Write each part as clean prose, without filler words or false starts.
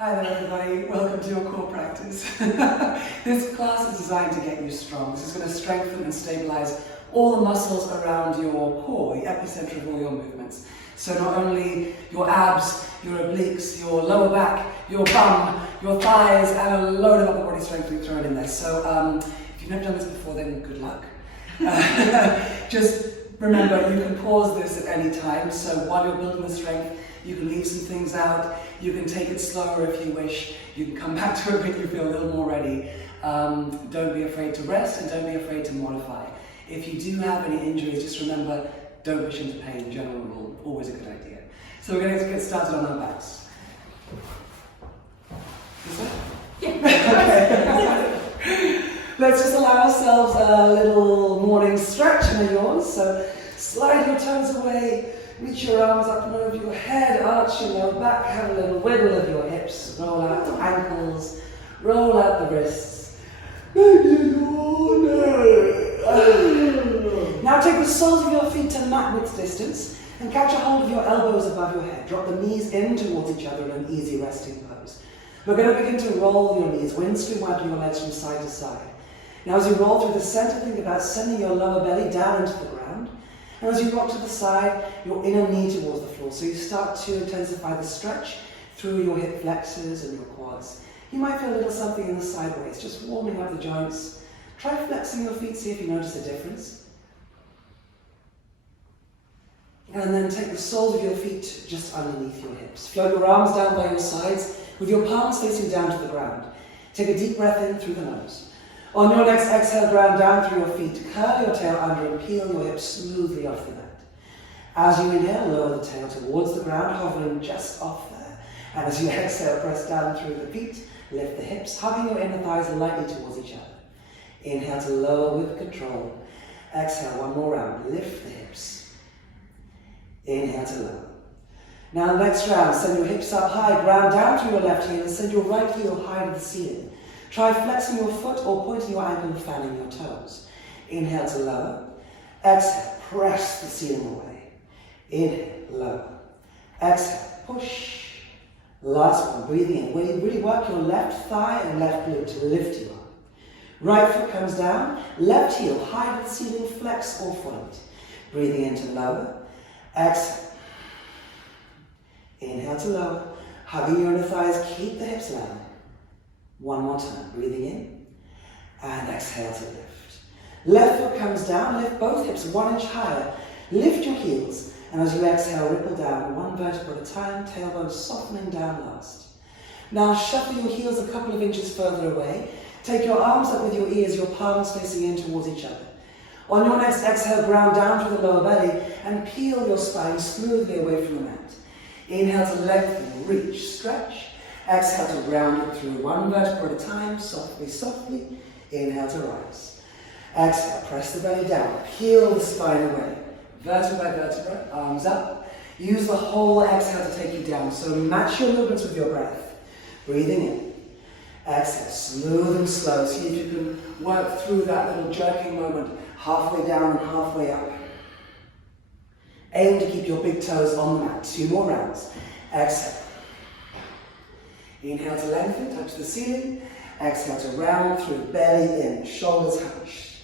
Hi there everybody, welcome to your core practice. This class is designed to get you strong. This is going to strengthen and stabilize all the muscles around your core, the epicenter of all your movements. So not only your abs, your obliques, your lower back, your bum, your thighs, and a load of upper body strength we throw it in there. So if you've never done this before, then good luck. Just remember, you can pause this at any time. So while you're building the strength, you can leave some things out, you can take it slower if you wish, you can come back to it when you feel a little more ready. Don't be afraid to rest and don't be afraid to modify. If you do have any injuries, just remember, don't push into pain, general rule, always a good idea. So we're going to get started on our backs. Is that? Yeah. Okay. Let's just allow ourselves a little morning stretch and a yawn. So slide your toes away. Reach your arms up and over your head, arch your lower back, have a little wiggle of your hips, roll out the ankles, roll out the wrists. Now take the soles of your feet to mat width distance and catch a hold of your elbows above your head. Drop the knees in towards each other in an easy resting pose. We're going to begin to roll your knees, windscreen wiping your legs from side to side. Now as you roll through the center, think about sending your lower belly down into the ground. And as you rock to the side, your inner knee towards the floor. So you start to intensify the stretch through your hip flexors and your quads. You might feel a little something in the sideways, just warming up the joints. Try flexing your feet, see if you notice a difference. And then take the soles of your feet just underneath your hips. Float your arms down by your sides with your palms facing down to the ground. Take a deep breath in through the nose. On your next exhale, ground down through your feet. Curl your tail under and peel your hips smoothly off the mat. As you inhale, lower the tail towards the ground, hovering just off there. And as you exhale, press down through the feet, lift the hips, hugging your inner thighs lightly towards each other. Inhale to lower with control. Exhale, one more round. Lift the hips. Inhale to lower. Now the next round, send your hips up high, ground down through your left heel and send your right heel high to the ceiling. Try flexing your foot or pointing your ankle and fanning your toes. Inhale to lower. Exhale, press the ceiling away. Inhale, lower. Exhale, push. Last one, breathing in. Really work your left thigh and left glute to lift you up. Right foot comes down, left heel high to the ceiling, flex or point. Breathing in to lower. Exhale. Inhale to lower. Hugging your inner thighs, keep the hips level. One more time, breathing in, and exhale to lift. Left foot comes down, lift both hips 1 inch higher, lift your heels, and as you exhale, ripple down, one vertebra at a time, tailbone softening down last. Now shuffle your heels a couple of inches further away, take your arms up with your ears, your palms facing in towards each other. On your next exhale, ground down through the lower belly, and peel your spine smoothly away from the mat. Inhale to lengthen, reach, stretch. Exhale to ground it through one vertebra at a time, softly, softly. Inhale to rise. Exhale, press the belly down, peel the spine away. Vertebra by vertebra, arms up. Use the whole exhale to take you down, so match your movements with your breath. Breathing in. Exhale, smooth and slow. See if you can work through that little jerking moment, halfway down and halfway up. Aim to keep your big toes on the mat. 2 more rounds. Exhale. Inhale to lengthen, touch the ceiling. Exhale to round through, belly in, shoulders hunched.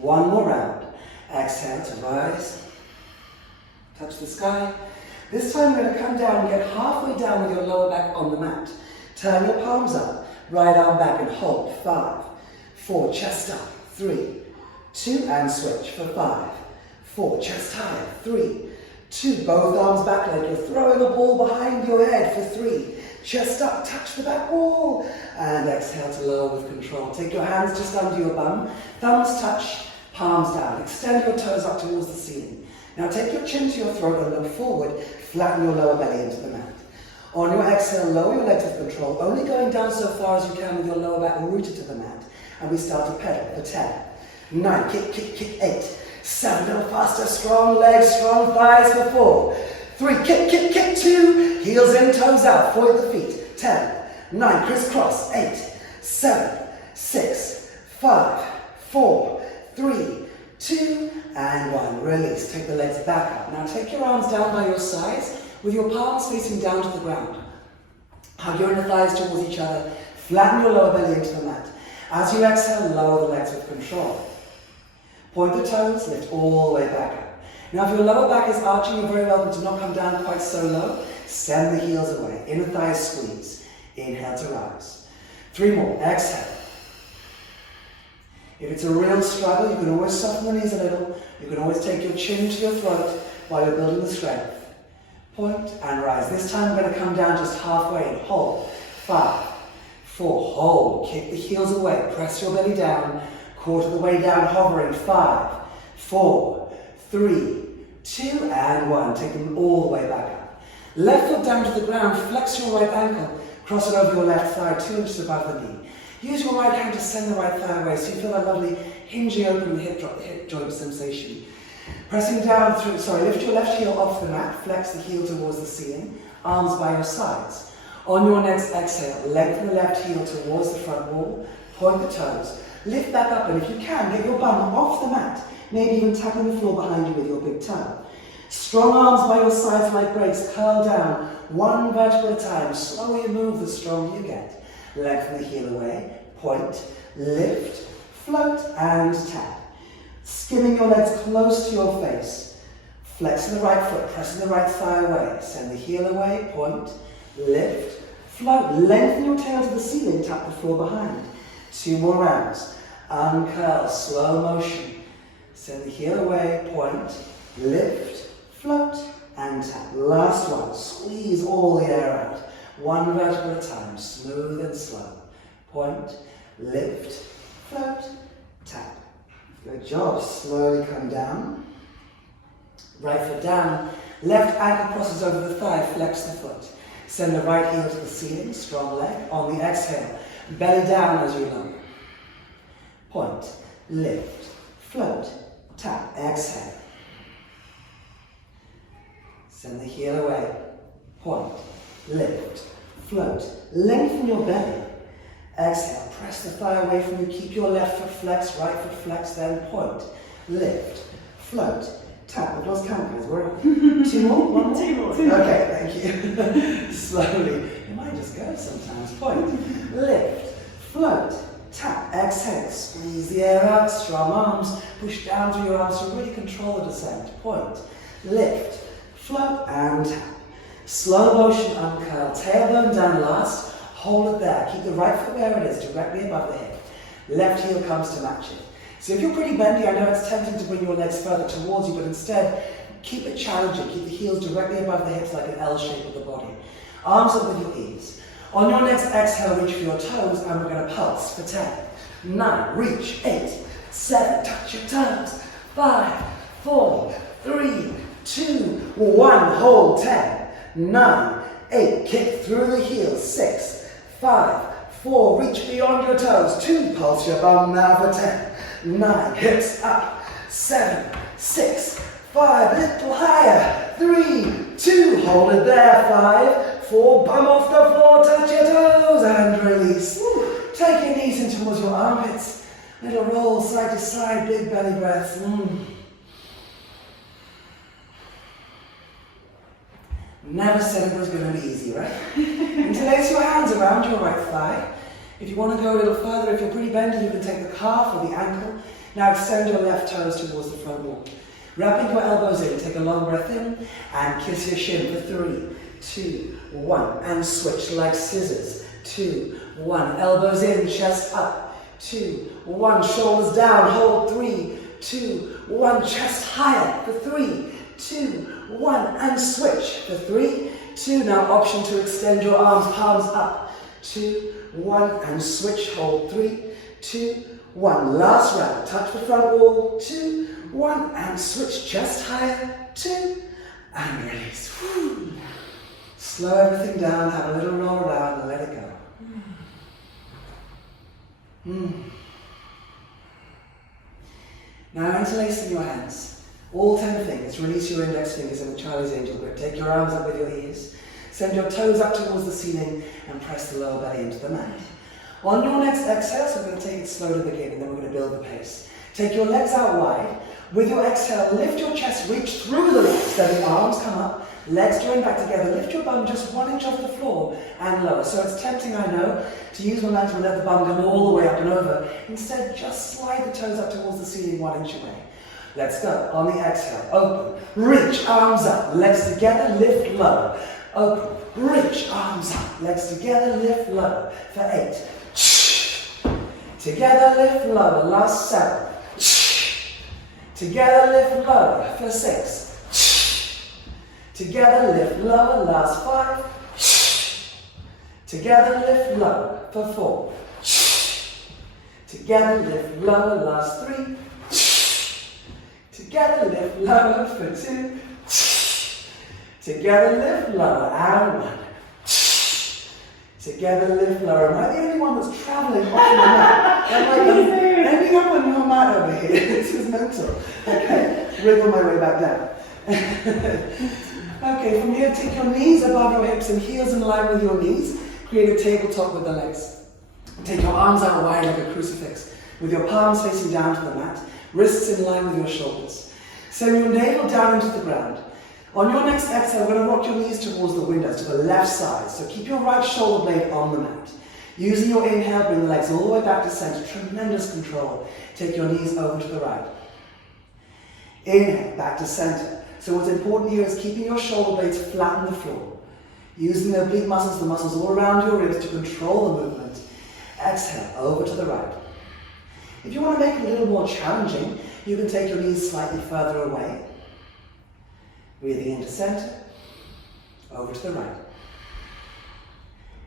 1 more round. Exhale to rise. Touch the sky. This time we're going to come down and get halfway down with your lower back on the mat. Turn your palms up, right arm back and hold. 5, 4, chest up. 3, 2, and switch for 5, 4, chest high. 3, 2, both arms back like you're throwing a ball behind your head for 3. Chest up, touch the back wall, and exhale to lower with control. Take your hands just under your bum, thumbs touch, palms down. Extend your toes up towards the ceiling. Now take your chin to your throat and look forward, flatten your lower belly into the mat. On your exhale, lower your legs with control, only going down so far as you can with your lower back rooted to the mat. And we start to pedal for 10, 9, kick, kick, kick, 8, 7, a little faster, strong legs, strong thighs for 4, 3, kick, kick, kick, 2, heels in, toes out, point the feet, 10, 9, crisscross, 8, 7, 6, 5, 4, 3, 2, and 1. Release, take the legs back up. Now take your arms down by your sides with your palms facing down to the ground. Hug your inner thighs towards each other. Flatten your lower belly into the mat. As you exhale, lower the legs with control. Point the toes, lift all the way back up. Now if your lower back is arching, you're very welcome to not come down quite so low. Send the heels away. Inner thighs squeeze. Inhale to rise. 3 more. Exhale. If it's a real struggle, you can always soften the knees a little. You can always take your chin to your throat while you're building the strength. Point and rise. This time we're going to come down just halfway and hold. 5, 4, hold. Kick the heels away. Press your belly down. Quarter the way down, hovering. 5, 4, 3, 2, and 1. Take them all the way back up. Left foot down to the ground. Flex your right ankle. Cross it over your left thigh, 2 inches above the knee. Use your right hand to send the right thigh away so you feel that lovely hinging open the hip joint sensation. Pressing down through, lift your left heel off the mat, flex the heel towards the ceiling, arms by your sides. On your next exhale, lengthen the left heel towards the front wall, point the toes, lift back up, and if you can, get your bum off the mat, maybe even tapping the floor behind you with your big toe. Strong arms by your sides like brakes, curl down, 1 vertebra at a time. Slower you move, the stronger you get. Lengthen the heel away, point, lift, float, and tap. Skimming your legs close to your face. Flexing the right foot, pressing the right thigh away. Send the heel away, point, lift, float. Lengthen your tail to the ceiling, tap the floor behind. 2 more rounds. Uncurl, slow motion. Send the heel away, point, lift, float, and tap. Last one. Squeeze all the air out. 1 vertebra at a time, smooth and slow. Point, lift, float, tap. Good job. Slowly come down. Right foot down. Left ankle crosses over the thigh. Flex the foot. Send the right heel to the ceiling. Strong leg. On the exhale, belly down as you lower. Point, lift, float, tap. Exhale. Send the heel away. Point, lift, float. Lengthen your belly. Exhale. Press the thigh away from you. Keep your left foot flexed, right foot flexed, then point, lift, float, tap. I've lost count, guys. We're 2 more? 1 more? 2 more. Okay, thank you. Slowly. It might just go sometimes. Point, lift, float, tap. Exhale. Squeeze the air out. Strong arms. Push down through your arms to really control the descent. Point, lift, float, and tap. Slow motion uncurl. Tailbone down last. Hold it there. Keep the right foot where it is, directly above the hip. Left heel comes to match it. So if you're pretty bendy, I know it's tempting to bring your legs further towards you, but instead, keep it challenging. Keep the heels directly above the hips like an L shape of the body. Arms up with your ease. On your next exhale, reach for your toes, and we're going to pulse for 10, 9, reach, 8, 7, touch your toes, 5, 4, 3, 2, 1, hold, 10, 9, 8, kick through the heels, 6, 5, 4, reach beyond your toes, 2, pulse your bum now for 10, 9, hips up, 7, 6, 5, little higher, 3, 2, hold it there, 5, 4, bum off the floor, touch your toes, and release. Woo. Take your knees in towards your armpits, little roll side to side, big belly breaths. Never said it was going to be easy, right? Interlace your hands around your right thigh. If you want to go a little further, if you're pretty bendy, you can take the calf or the ankle. Now extend your left toes towards the front wall. Wrapping your elbows in, take a long breath in and kiss your shin for 3, 2, 1. And switch like scissors. 2, 1. Elbows in, chest up. 2, 1. Shoulders down, hold. 3, 2, 1. Chest higher for 3, 2, 1. And switch for 3, 2. Now option to extend your arms, palms up. 2, 1. And switch, hold. 3, 2, 1. Last round. Touch the front wall. 2, 1. And switch, chest higher. 2. And release. Whew. Slow everything down, have a little roll around and let it go. Now interlacing your hands, all 10 fingers, release your index fingers in the Charlie's Angel grip. Take your arms up with your ears, send your toes up towards the ceiling and press the lower belly into the mat. On your next exhale, so we're going to take it slow to begin and then we're going to build the pace. Take your legs out wide. With your exhale, lift your chest, reach through the legs, then the arms come up. Legs join back together. Lift your bum just 1 inch off the floor and lower. So it's tempting, I know, to use momentum and let the bum come all the way up and over. Instead, just slide the toes up towards the ceiling 1 inch away. Let's go. On the exhale, open, reach, arms up, legs together, lift, lower. Open, reach, arms up, legs together, lift, lower. For 8. Together, lift, lower. Last 7. Together, lift, lower. For 6. Together, lift, lower. Last 5. Together, lift, lower. For 4. Together, lift, lower. Last 3. Together, lift, lower. For 2. Together, lift, lower. And 1. Together, lift, lower. Am I the only one that's traveling off the mat? I'm ending up on your mat over here. This is mental. Okay, wriggle my way back down. Okay, from here, take your knees above your hips and heels in line with your knees. Create a tabletop with the legs. Take your arms out wide like a crucifix, with your palms facing down to the mat, wrists in line with your shoulders. Send your navel down into the ground. On your next exhale, we're going to rock your knees towards the windows, to the left side. So keep your right shoulder blade on the mat. Using your inhale, bring the legs all the way back to center. Tremendous control. Take your knees over to the right. Inhale, back to center. So what's important here is keeping your shoulder blades flat on the floor. Using the oblique muscles, the muscles all around your ribs to control the movement. Exhale, over to the right. If you want to make it a little more challenging, you can take your knees slightly further away. Breathing into center, over to the right,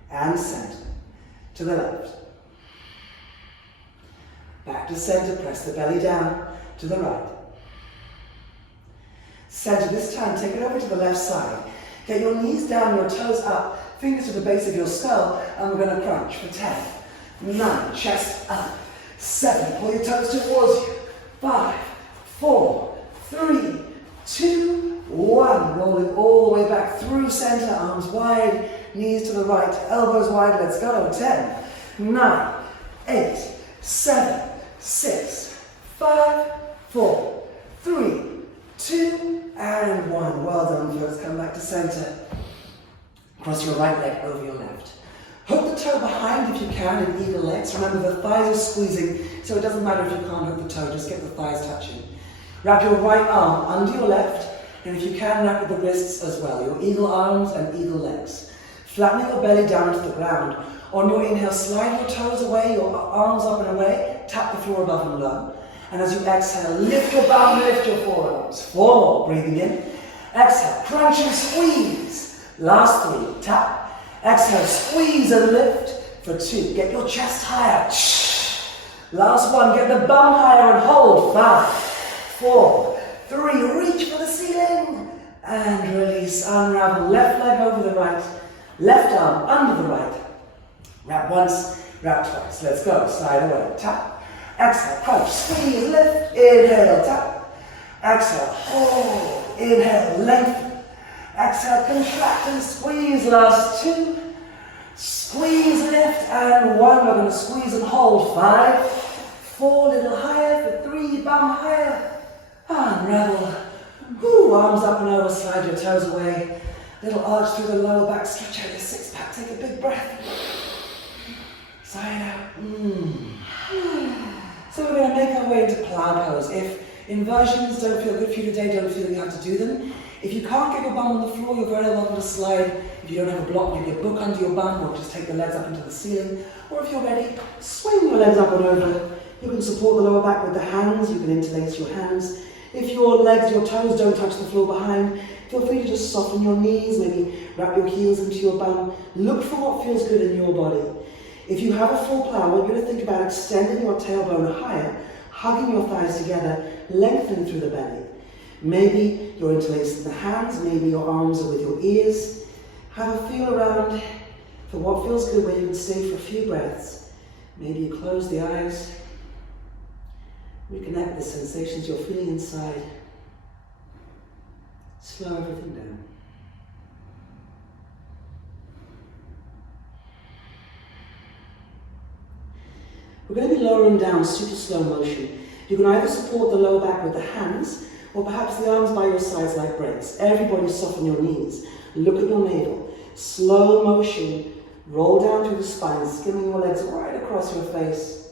and center, to the left. Back to center, press the belly down, to the right. Center, this time take it over to the left side. Get your knees down, your toes up, fingers to the base of your skull, and we're going to crunch for 10, 9, chest up, 7, pull your toes towards you, 5, 4, 3, 2, 1, rolling all the way back through center, arms wide, knees to the right, elbows wide, let's go. 10, 9, 8, 7, 6, 5, 4, 3, 2, and 1. Well done, folks. Come back to center. Cross your right leg over your left. Hook the toe behind if you can in eagle legs. Remember, the thighs are squeezing, so it doesn't matter if you can't hook the toe, just get the thighs touching. Wrap your right arm under your left, and if you can, wrap with the wrists as well, your eagle arms and eagle legs. Flattening your belly down to the ground. On your inhale, slide your toes away, your arms up and away, tap the floor above and below. And as you exhale, lift your bum, lift your forearms. 4 more, breathing in. Exhale, crunch and squeeze. Last 3, tap. Exhale, squeeze and lift for 2. Get your chest higher. Last 1, get the bum higher and hold. 5, 4, 3, reach for the ceiling. And release, unravel, left leg over the right, left arm under the right. Wrap once, wrap twice. Let's go, slide away, tap. Exhale, crunch, squeeze, lift, inhale, tap. Exhale, hold, inhale, lengthen. Exhale, contract and squeeze, last 2. Squeeze, lift, and 1. We're going to squeeze and hold. 5, 4, little higher, for 3, bum higher. Unravel. Woo, arms up and over, slide your toes away. Little arch through the lower back, stretch out your 6-pack, take a big breath. Side out. So we're going to make our way into plow pose. If inversions don't feel good for you today, don't feel you have to do them. If you can't get your bum on the floor, you're very welcome to slide. If you don't have a block, you get a book under your bum, or just take the legs up into the ceiling. Or if you're ready, swing your legs up and over. You can support the lower back with the hands, you can interlace your hands. If your legs, your toes don't touch the floor behind, feel free to just soften your knees, maybe wrap your heels into your bum. Look for what feels good in your body. If you have a full plow, I want you to think about extending your tailbone higher, hugging your thighs together, lengthening through the belly. Maybe you're interlacing the hands, maybe your arms are with your ears. Have a feel around for what feels good, where you can stay for a few breaths. Maybe you close the eyes. Reconnect with the sensations you're feeling inside. Slow everything down. We're going to be lowering down super slow motion. You can either support the lower back with the hands, Or perhaps the arms by your sides like brakes. Everybody soften your knees. Look at your navel. Slow motion. Roll down through the spine, skimming your legs right across your face.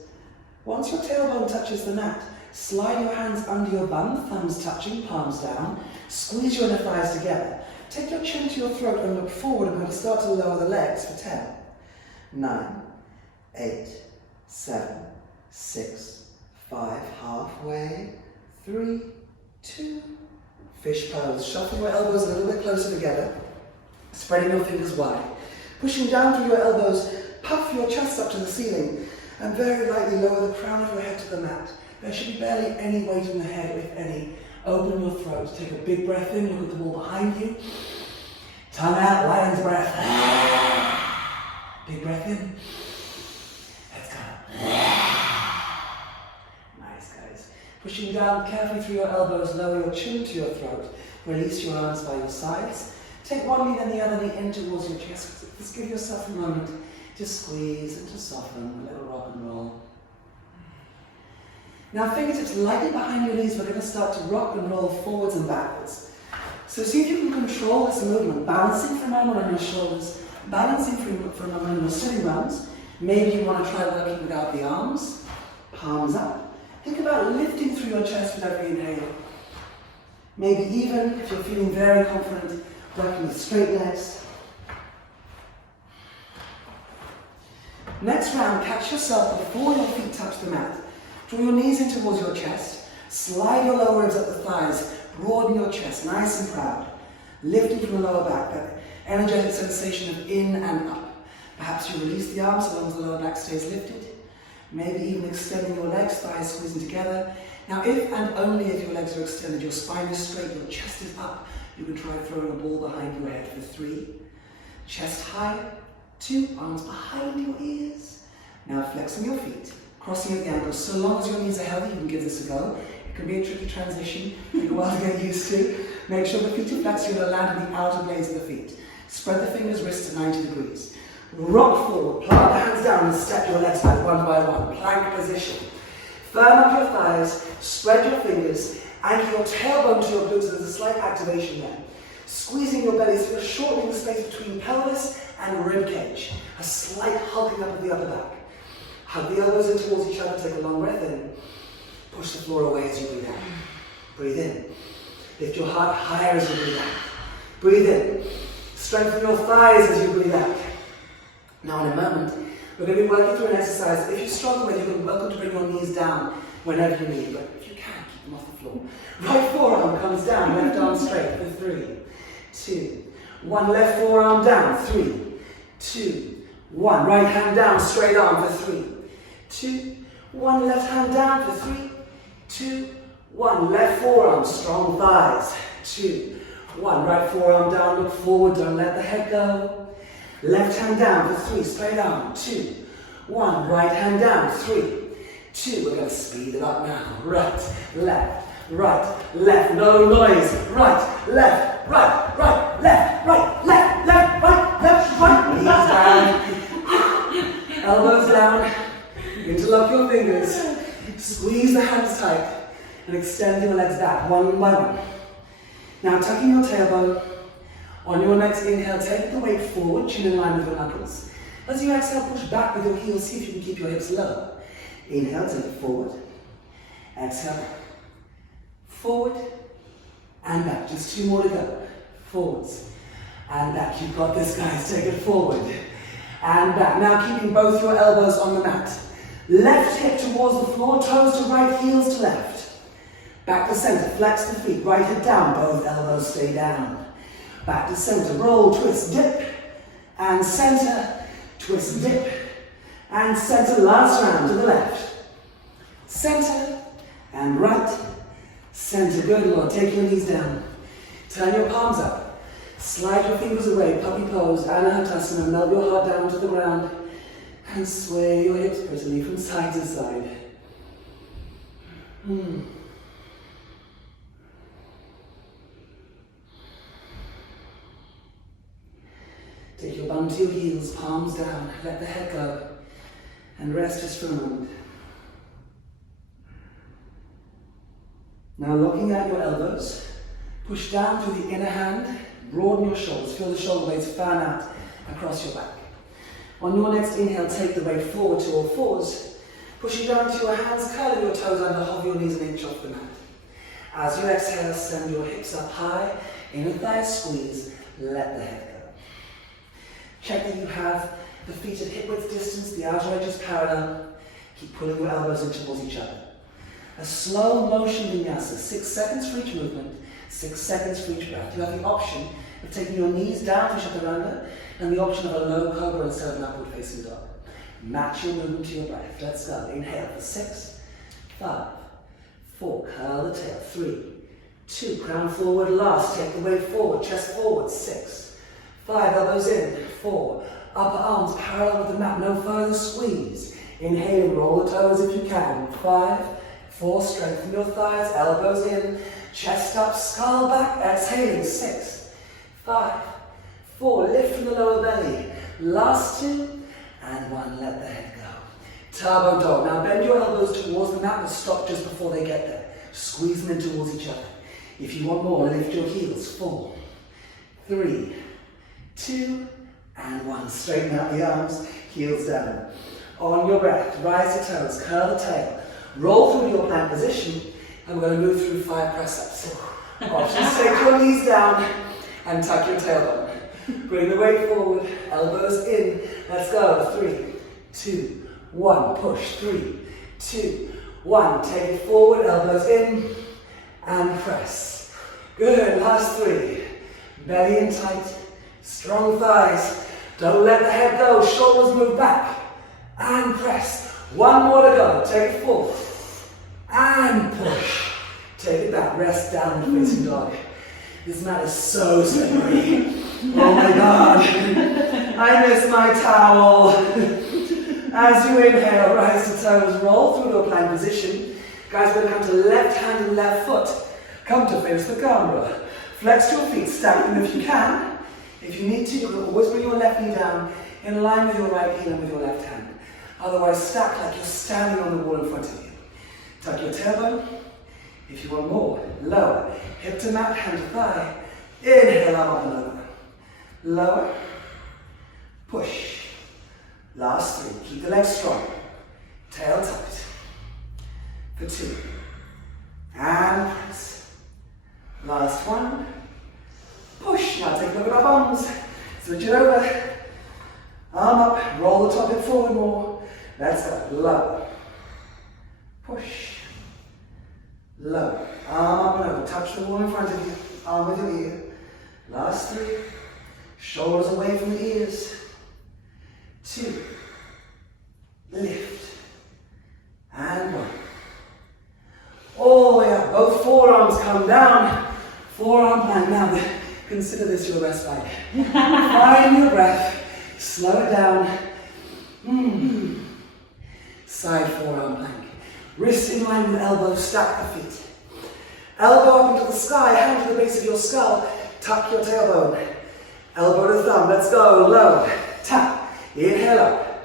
Once your tailbone touches the mat, slide your hands under your bum, thumbs touching, palms down. Squeeze your left thighs together. Take your chin to your throat and look forward. I'm going to start to lower the legs for 10, 9, 8, 7, 6, 5, halfway, 3, 2, fish pose. Shuffle your elbows a little bit closer together, spreading your fingers wide. Pushing down through your elbows, puff your chest up to the ceiling, and very lightly lower the crown of your head to the mat. There should be barely any weight in the head, if any. Open your throat, take a big breath in, look at the wall behind you. Tongue out, lion's breath. Big breath in. Let's go. Nice, guys. Pushing down carefully through your elbows, lower your chin to your throat. Release your arms by your sides. Take one knee and the other knee in towards your chest. Just give yourself a moment to squeeze and to soften, a little rock and roll. Now fingertips lightly behind your knees, we're going to start to rock and roll forwards and backwards. So see if you can control this movement, balancing for a moment on your shoulders, balancing for a moment on your sitting bones. Maybe you want to try working without the arms, palms up. Think about lifting through your chest with every inhale. Maybe even, if you're feeling very confident, working with straight legs. Next round, catch yourself before your feet touch the mat. Draw your knees in towards your chest. Slide your lower ribs up the thighs. Broaden your chest, nice and proud. Lifting from the lower back, that energetic sensation of in and up. Perhaps you release the arms so long as the lower back stays lifted. Maybe even extending your legs, thighs squeezing together. Now if and only if your legs are extended, your spine is straight, your chest is up, you can try throwing a ball behind your head for 3. Chest high. 2, arms behind your ears. Now flexing your feet, crossing at the ankles. So long as your knees are healthy, you can give this a go. It can be a tricky transition, take a while to get used to. Make sure the feet are flexed, you're going to land on the outer blades of the feet. Spread the fingers, wrists at 90 degrees. Rock forward, plant the hands down and step your legs back one by one. Plank position. Firm up your thighs, spread your fingers, anchor your tailbone to your glutes, so there's a slight activation there. Squeezing your belly so you're shortening the space between pelvis and rib cage. A slight hulking up of the upper back. Hug the elbows in towards each other, take a long breath in. Push the floor away as you breathe out. Breathe in. Lift your heart higher as you breathe out. Breathe in. Strengthen your thighs as you breathe out. Now in a moment, we're going to be working through an exercise. If you struggle with it, you're welcome to bring your knees down whenever you need, but if you can, keep them off the floor. Right forearm comes down, left arm straight for 3, 2, 1. Left forearm down, 3, 2, 1. Right hand down, straight arm for 3, 2, 1. Left hand down for 3, 2, 1. Left forearm, strong thighs, 2, 1. Right forearm down, look forward, don't let the head go. Left hand down for 3, straight arm, 2, 1. Right hand down, 3, 2. We're going to speed it up now. Right, left, no noise. Right, left, right, left, right. Knees down. Elbows down. Interlock your fingers. Squeeze the hands tight and extend your legs back one by one. Now tucking your tailbone. On your next inhale, take the weight forward, chin in line with your knuckles. As you exhale, push back with your heels. See if you can keep your hips low. Inhale, take it forward. Exhale. Forward and back. Just 2 more to go. Forwards and back. You've got this, guys. Take it forward and back. Now keeping both your elbows on the mat. Left hip towards the floor, toes to right, heels to left. Back to center, flex the feet. Right hip down, both elbows stay down. Back to center, roll, twist, dip, and center, twist, dip, and center. Last round to the left. Center and right. Center, good Lord. Take your knees down. Turn your palms up. Slide your fingers away, puppy pose, Anahatasana. Melt your heart down to the ground and sway your hips prettily from side to side. Take your bum to your heels, palms down, let the head go, and rest just for a moment. Now looking at your elbows, push down through the inner hand, broaden your shoulders, feel the shoulder blades fan out across your back. On your next inhale, take the weight forward to all fours, pushing down to your hands, curling your toes under, hover your knees an inch off the mat. As you exhale, send your hips up high, inner thighs squeeze, let the head go. Check that you have the feet at hip width distance, the outer edges parallel. Keep pulling your elbows in towards each other. A slow motion vinyasa, 6 seconds for each movement, 6 seconds for each breath. You have the option of taking your knees down to chaturanga and the option of a low cobra instead of an upward facing dog. Match your movement to your breath. Let's go. Inhale for 6, 5, 4, curl the tail, 3, 2, crown forward, last, take the weight forward, chest forward, 6, 5, elbows in, 4, upper arms parallel with the mat, no further squeeze. Inhaling, roll the toes if you can, 5, 4, strengthen your thighs, elbows in, chest up, skull back, exhaling, 6, 5, 4, lift from the lower belly, last 2, and 1, let the head go. Turbo dog. Now bend your elbows towards the mat, but stop just before they get there. Squeeze them in towards each other. If you want more, lift your heels. 4, 3, 2, and 1. Straighten out the arms, heels down. On your breath, rise the toes, curl the tail, roll through your plank position, and we're going to move through 5 press-ups. Options, take your knees down and tuck your tailbone. Bring the weight forward, elbows in. Let's go. 3, 2, 1. Push. 3, 2, 1. Take it forward, elbows in, and press. Good. Last 3. Belly in tight, strong thighs. Don't let the head go. Shoulders move back, and press. 1 more to go. Take it forward, and push. Take it back. Rest down, facing dog. This mat is so slippery. Oh my God, I miss my towel. As you inhale, rise to toes, roll through your plank position. Guys, we're going to come to left hand and left foot. Come to face the camera. Flex your feet, stack them if you can. If you need to, you can always bring your left knee down in line with your right heel and with your left hand. Otherwise, stack like you're standing on the wall in front of you. Tuck your tailbone. If you want more, lower. Hip to mat, hand to thigh. Inhale, arm up and over. Lower. Push. Last 3. Keep the legs strong. Tail tight. For 2. And press. Last 1. Push. Now take a look at our bums. Switch it over. Arm up. Roll the top hip forward more. Let's go. Lower. Push. Low. Arm up and over. Touch the wall in front of you. Arm with your ear. Last 3. Shoulders away from the ears. 2. Lift. And 1. All the way up. Both forearms come down. Forearm plank. Now, consider this your rest bike. Find your breath. Slow it down. Side forearm plank. Wrists in line with elbows, stack the feet. Elbow up into the sky, hand to the base of your skull. Tuck your tailbone. Elbow to thumb, let's go. Low, tap. Inhale up.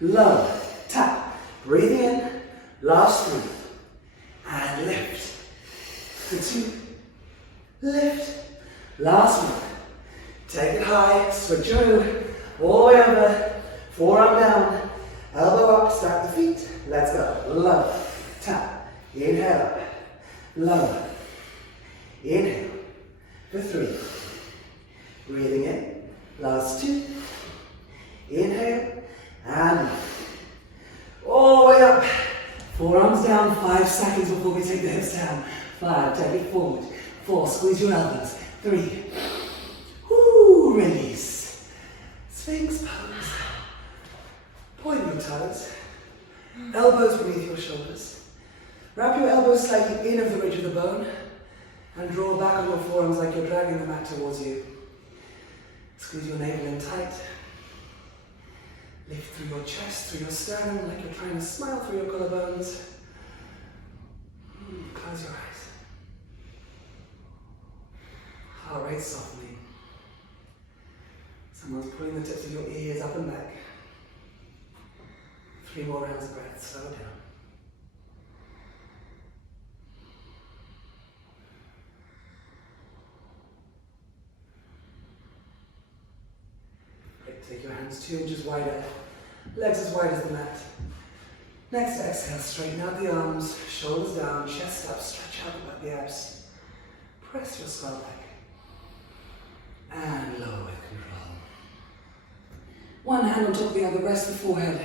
Low, tap. Breathing in. Last 3. And lift. For 2. Lift. Last 1. Take it high, switch over. All the way over. Forearm down. Elbow up, stack the feet. Let's go. Low. Tap. Inhale up. Lower. Inhale. For 3. Breathing in. Last 2. Inhale. And all the way up. Forearms down. 5 seconds before we take the hips down. 5. Take it forward. 4. Squeeze your elbows. 3. Woo. Release. Sphinx pose. Point your toes. Elbows beneath your shoulders. Wrap your elbows slightly in of the ridge of the bone and draw back on your forearms like you're dragging the mat towards you. Squeeze your navel in tight. Lift through your chest, through your sternum, like you're trying to smile through your collarbones. Close your eyes. Heart rate softening. Someone's pulling the tips of your ears up and back. 3 more rounds of breath, slow down. Take your hands 2 inches wider, legs as wide as the mat. Next exhale, straighten out the arms, shoulders down, chest up, stretch out the abs. Press your skull back. And lower with control. One hand on top of the other, rest the forehead.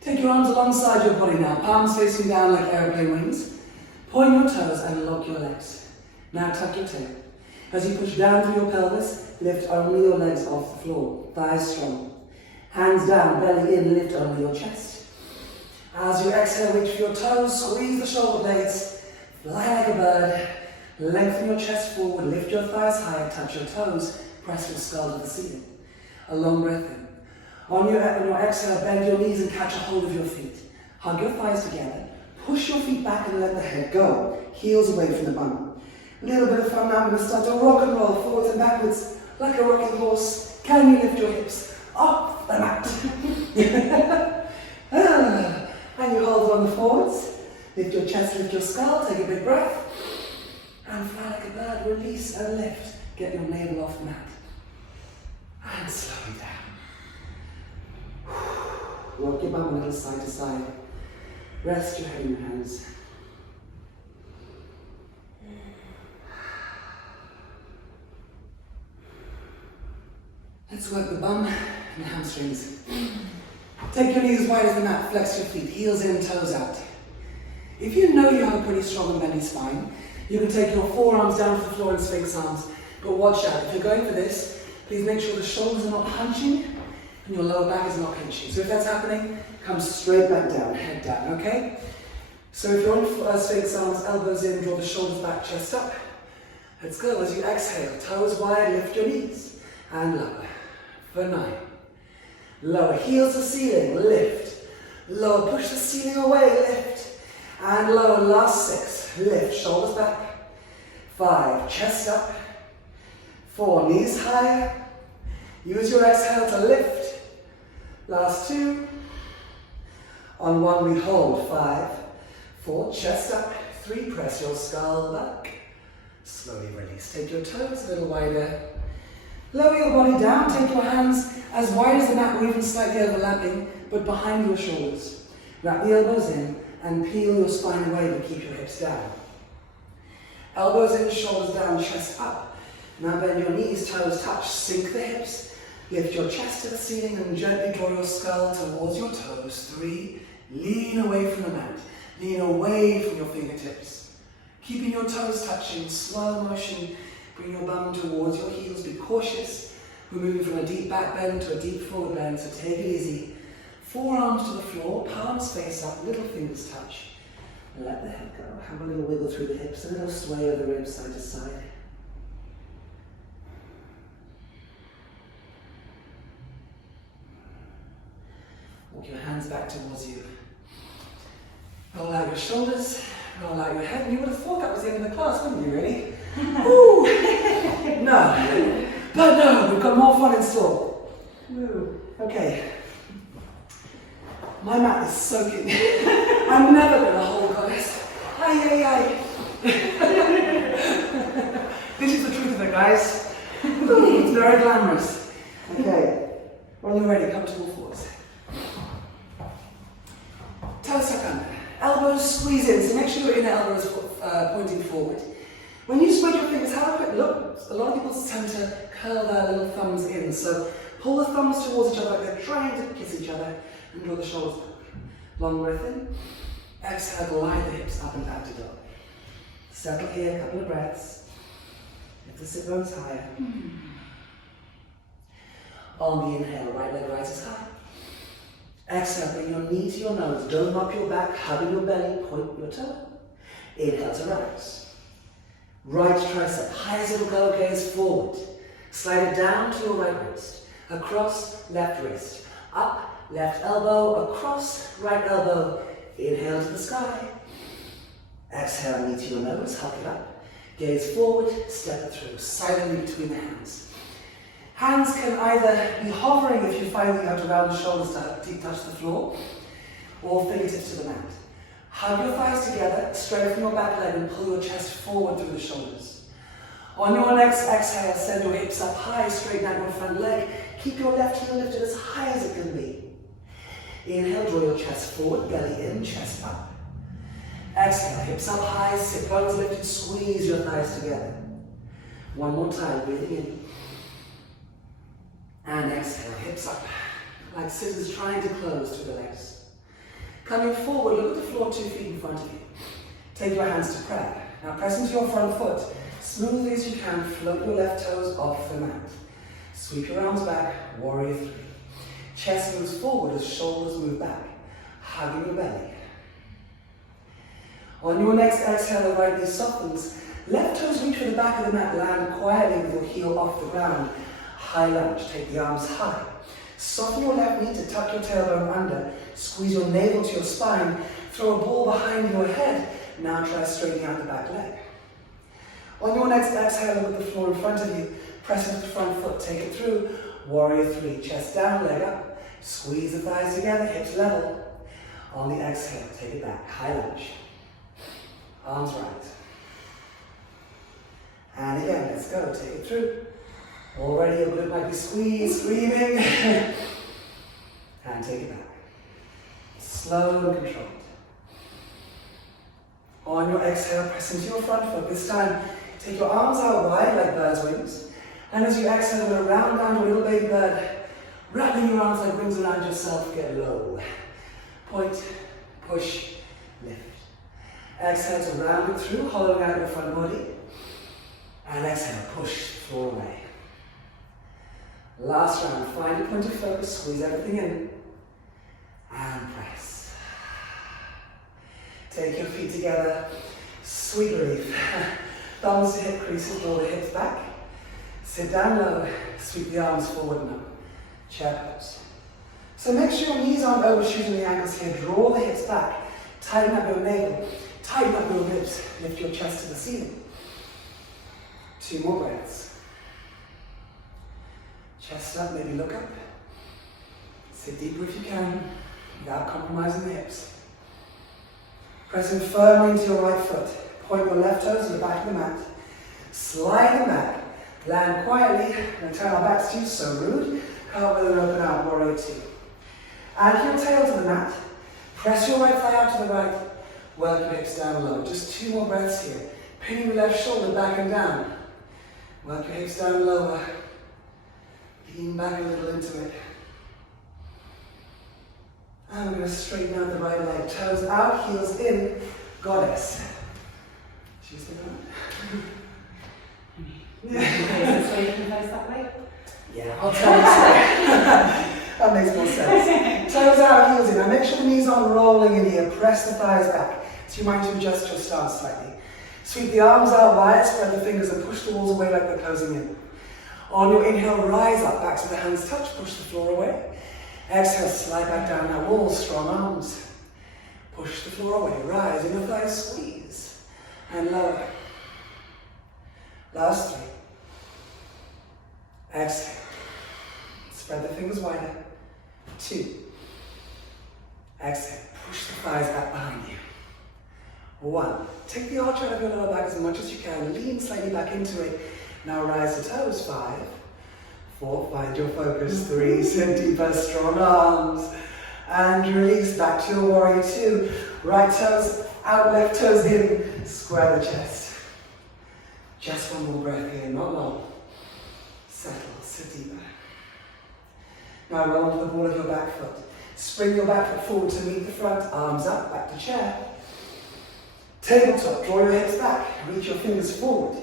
Take your arms alongside your body now, palms facing down like airplane wings. Point your toes and lock your legs. Now tuck your tail. As you push down through your pelvis, lift only your legs off the floor, thighs strong. Hands down, belly in, lift only your chest. As you exhale, reach for your toes, squeeze the shoulder blades, fly like a bird, lengthen your chest forward, lift your thighs high, touch your toes, press your skull to the ceiling. A long breath in. On your exhale, bend your knees and catch a hold of your feet. Hug your thighs together, push your feet back and let the head go, heels away from the bum. A little bit of fun now, I'm going to start to rock and roll forwards and backwards like a rocking horse. Can you lift your hips off the mat? And you hold on the forwards. Lift your chest, lift your skull, take a big breath. And fly like a bird, release and lift. Get your navel off the mat. And slow it down. Rock your bum a little side to side. Rest your head in your hands. Let's work the bum and hamstrings. Take your knees as wide as the mat, flex your feet, heels in, toes out. If you know you have a pretty strong and bendy spine, you can take your forearms down to the floor in sphinx arms, but watch out. If you're going for this, please make sure the shoulders are not hunching and your lower back is not pinching. So if that's happening, come straight back down, head down, okay? So if you're on sphinx arms, elbows in, draw the shoulders back, chest up. Let's go. As you exhale, toes wide, lift your knees and lower. For 9. Lower, heels to ceiling, lift. Lower, push the ceiling away, lift. And lower, last 6, lift, shoulders back. 5, chest up. 4, knees higher. Use your exhale to lift. Last 2. On 1, we hold. 5, 4, chest up. 3, press your skull back. Slowly release. Take your toes a little wider. Lower your body down, take your hands as wide as the mat or even slightly overlapping, but behind your shoulders. Wrap the elbows in and peel your spine away, but keep your hips down. Elbows in, shoulders down, chest up. Now bend your knees, toes touch, sink the hips. Lift your chest to the ceiling and gently draw your skull towards your toes. 3, lean away from the mat. Lean away from your fingertips. Keeping your toes touching, slow motion. Bring your bum towards your heels, be cautious. We're moving from a deep back bend to a deep forward bend, so take it easy. Forearms to the floor, palms face up, little fingers touch. Let the head go. Have a little wiggle through the hips, a little sway of the ribs side to side. Walk your hands back towards you. Roll out your shoulders, roll out your head. You would have thought that was the end of the class, wouldn't you, really? Ooh. No. But no, we've got more fun in store. Ooh. Okay. My mat is soaking. I'm never going to hold this. Aye. This is the truth of it, guys. Ooh, it's very glamorous. Okay. When you're ready, come to all fours. Toes tuck under. Elbows squeeze in, so make sure your inner elbow is pointing forward. When you spread your fingers, have a quick look. A lot of people tend to curl their little thumbs in, so pull the thumbs towards each other like they're trying to kiss each other and draw the shoulders back. Long breath in. Exhale, glide the hips up and back to dog. Settle here, a couple of breaths. Lift the sit bones higher. On the inhale, right leg rises high. Exhale, bring your knee to your nose. Don't mop your back, hugging your belly, point your toe. Inhale to rise. Right tricep, high as it'll go, gaze forward. Slide it down to your right wrist. Across, left wrist. Up, left elbow, across, right elbow. Inhale to the sky. Exhale, knee to your nose, hug it up. Gaze forward, step it through, silently between the hands. Hands can either be hovering if you find that you have to round the shoulders to touch the floor, or fingertips to the mat. Hug your thighs together, straighten your back leg and pull your chest forward through the shoulders. On your next exhale, send your hips up high, straighten out your front leg. Keep your left heel lifted as high as it can be. Inhale, draw your chest forward, belly in, chest up. Exhale, hips up high, sit bones lifted, squeeze your thighs together. One more time, breathing in. And exhale, hips up, like scissors trying to close through the legs. Coming forward, look at the floor 2 feet in front of you. Take your hands to prayer. Now press into your front foot. Smoothly as you can, float your left toes off the mat. Sweep your arms back, warrior 3. Chest moves forward as shoulders move back, hugging your belly. On your next exhale, the right knee softens. Left toes reach for the back of the mat, land quietly with your heel off the ground. High lunge, take the arms high. Soften your left knee to tuck your tailbone under. Squeeze your navel to your spine. Throw a ball behind your head. Now try straightening out the back leg. On your next exhale, look at the floor in front of you. Press into the front foot, take it through. Warrior 3, chest down, leg up. Squeeze the thighs together, hips level. On the exhale, take it back, high lunge. Arms right. And again, let's go, take it through. Already your glute might be squeezed, screaming. And take it back. Slow and controlled. On your exhale, press into your front foot. This time, take your arms out wide like bird's wings. And as you exhale, we're going to round down to a little baby bird. Wrapping your arms like wings around yourself, get low. Point, push, lift. Exhale to round it through, hollowing out your front body. And exhale, push, floor away. Last round, find a point of focus, squeeze everything in. And press. Take your feet together, sweet relief. Thumbs to hip creases, draw the hips back. Sit down low, sweep the arms forward and up. Chair pose. So make sure your knees aren't overshooting the ankles here. Draw the hips back. Tighten up your navel. Tighten up your ribs. Lift your chest to the ceiling. 2 more breaths. Chest up, maybe look up. Sit deeper if you can, without compromising the hips. Pressing firmly into your right foot. Point your left toes to the back of the mat. Slide them back. Land quietly, and turn our backs to you, so rude. Cartwheel and open out, warrior 2. Anchor your tail to the mat. Press your right thigh out to the right. Work your hips down low. Just 2 more breaths here. Pinning the left shoulder back and down. Work your hips down lower. Lean back a little into it. And we're going to straighten out the right leg. Toes out, heels in. Goddess. She's the one. Okay, so you can face that way? Yeah, I'll tell you so. That makes more sense. Toes out, heels in. Now make sure the knees aren't rolling in here. Press the thighs back. So you might adjust your stance slightly. Sweep the arms out wide, spread the fingers and push the walls away like they're closing in. On your inhale, rise up, back to the hands touch, push the floor away. Exhale, slide back down that wall, strong arms. Push the floor away, rise, inner thighs squeeze. And lower. Last 3. Exhale. Spread the fingers wider. 2. Exhale. Push the thighs back behind you. 1. Take the arch out of your lower back as much as you can. Lean slightly back into it. Now rise the toes. 5. 4. Find your focus. 3. Sit deeper. Strong arms. And release back to your warrior 2. Right toes out, left toes in. Square the chest. Just 1 more breath here, not long. Settle, sit deeper. Now roll onto the ball of your back foot. Spring your back foot forward to meet the front, arms up, back to chair. Tabletop, draw your hips back, reach your fingers forward.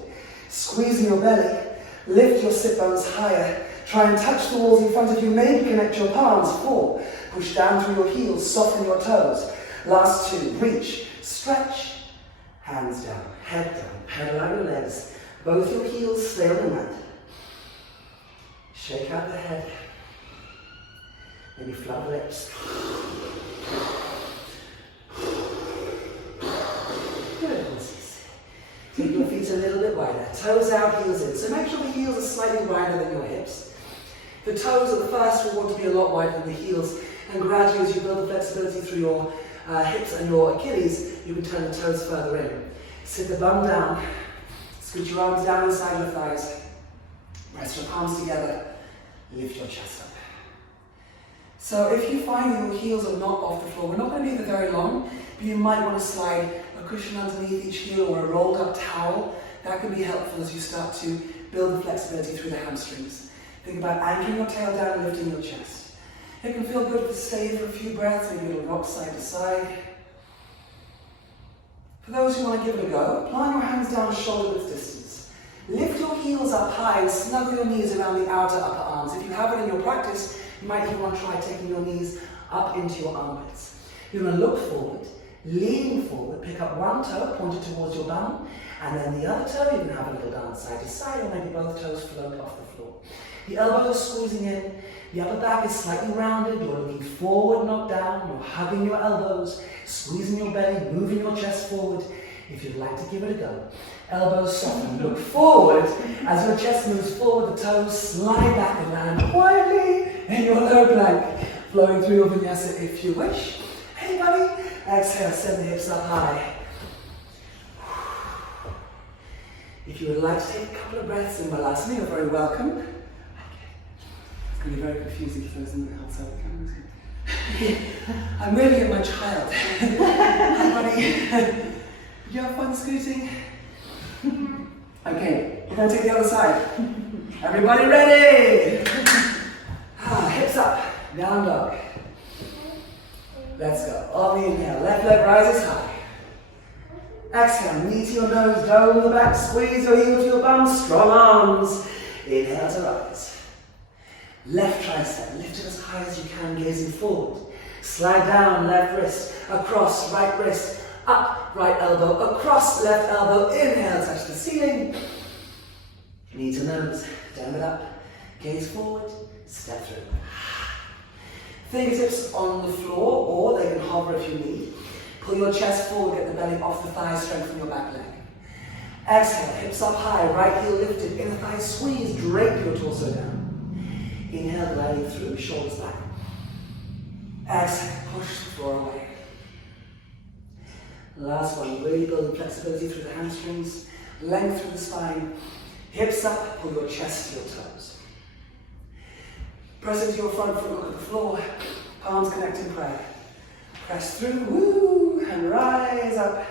Squeeze in your belly, lift your sit bones higher. Try and touch the walls in front of you, maybe connect your palms. 4, push down through your heels, soften your toes. Last 2, reach, stretch. Hands down, head down, pedal out your legs. Both your heels stay on the mat. Shake out the head. Maybe flat lips. Good. Take your feet a little bit wider. Toes out, heels in. So make sure the heels are slightly wider than your hips. The toes at the first will want to be a lot wider than the heels. And gradually as you build the flexibility through your hips and your Achilles, you can turn the toes further in. Sit the bum down, scoot your arms down inside your thighs, press your palms together, lift your chest up. So if you find that your heels are not off the floor, we're not going to be there very long, but you might want to slide a cushion underneath each heel or a rolled up towel. That can be helpful as you start to build the flexibility through the hamstrings. Think about anchoring your tail down and lifting your chest. It can feel good to stay for a few breaths, maybe it'll rock side to side. For those who want to give it a go, plant your hands down shoulder width distance. Lift your heels up high and snuggle your knees around the outer upper arms. If you have it in your practice, you might even want to try taking your knees up into your armpits. You're going to look forward, lean forward, pick up one toe pointed towards your bum, and then the other toe, you can have a little dance side to side, or maybe both toes float off the floor. The elbows are squeezing in, the upper back is slightly rounded, you're looking forward, not down, you're hugging your elbows, squeezing your belly, moving your chest forward. If you'd like to give it a go, elbows soften, look forward. As your chest moves forward, the toes slide back and land quietly in your low plank, flowing through your vinyasa if you wish. Hey buddy, exhale, send the hips up high. If you would like to take a couple of breaths in Balasana, you're very welcome. Okay. It's going to be very confusing for those in the outside of the cameras. I'm waving at my child. Hi buddy. Did you have fun scooting? Okay, we're going to take the other side. Everybody ready? Hips up, down dog. Let's go. On the inhale, left leg rises high. Exhale, knee to your nose, dome the back, squeeze your heel to your bum, strong arms. Inhale to rise. Left tricep, lift it as high as you can, gazing forward. Slide down, left wrist, across, right wrist, up, right elbow, across, left elbow. Inhale, touch the ceiling. Knee to nose, down it up, gaze forward, step through. Fingertips on the floor, or they can hover if you need. Pull your chest forward, get the belly off the thighs, strengthen your back leg. Exhale, hips up high, right heel lifted, inner thigh squeeze, drape your torso down. Inhale, gliding through, shoulders back. Exhale, push the floor away. Last one, really building flexibility through the hamstrings, length through the spine, hips up, pull your chest to your toes. Press into your front foot, look at the floor, palms connect in prayer. Press through, woo, and rise up.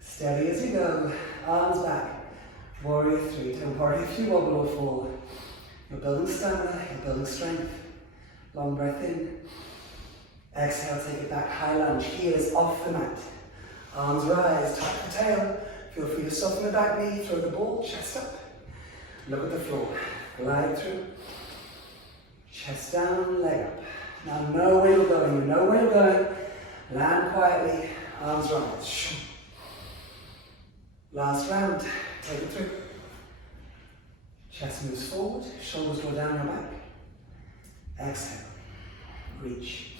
Steady as you go, arms back. Warrior 3, don't worry if you wobble or fall. You're building stamina, you're building strength. Long breath in. Exhale, take it back, high lunge, heel is off the mat. Arms rise, tuck the tail. Feel free to soften the back knee, throw the ball, chest up. Look at the floor, glide through. Chest down, leg up. Now know where you're going, you know where you're going. Land quietly, arms rise. Last round, take it through. Chest moves forward, shoulders draw down your back. Exhale, reach,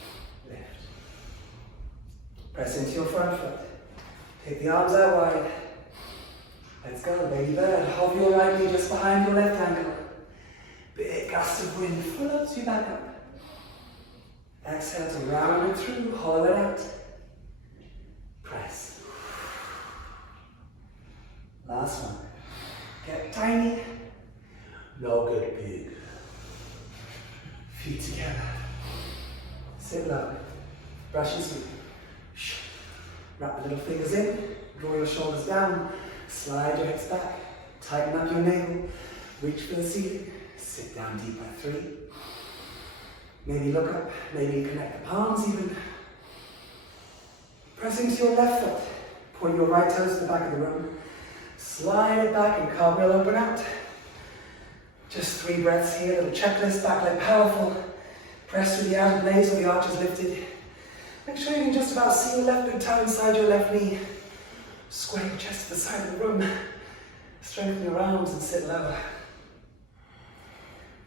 lift. Press into your front foot. Take the arms out wide. Let's go, baby bird. Hover your right knee just behind your left ankle. Big gust of wind floats you back up. Exhale to round it through, hollow it out. Press. Last one. Get tiny. No good big. Feet together. Sit low. Brush and sweep. Wrap the little fingers in. Draw your shoulders down. Slide your hips back. Tighten up your navel. Reach for the ceiling. Sit down deep by 3. Maybe look up, maybe connect the palms even. Press into your left foot. Point your right toes to the back of the room. Slide it back and cartwheel open out. Just 3 breaths here, little checklist, back leg powerful. Press through the outer blades with the arches lifted. Make sure you can just about see your left big toe inside your left knee. Square your chest to the side of the room. Strengthen your arms and sit lower.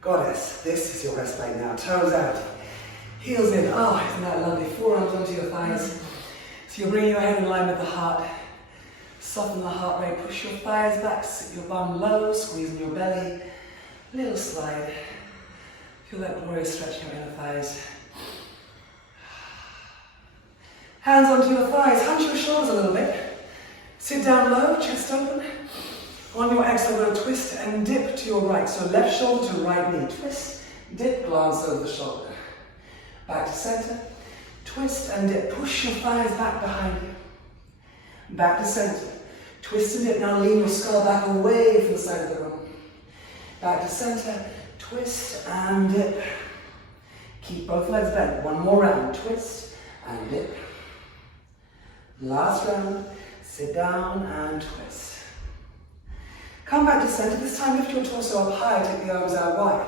Goddess, this is your rest leg now. Toes out, heels in. Oh, isn't that lovely? Forearms onto your thighs. So you're bringing your head in line with the heart. Soften the heart rate. Push your thighs back. Sit your bum low. Squeezing your belly. Little slide. Feel that glorious stretch in your inner thighs. Hands onto your thighs, hunch your shoulders a little bit. Sit down low, chest open. On your exhale, we'll twist and dip to your right. So left shoulder to right knee. Twist, dip, glance over the shoulder. Back to center. Twist and dip. Push your thighs back behind you. Back to center. Twist and dip. Now lean your skull back away from the side of the room. Back to center. Twist and dip. Keep both legs bent. One more round. Twist and dip. Last round. Sit down and twist. Come back to center. This time lift your torso up high. Take the arms out wide.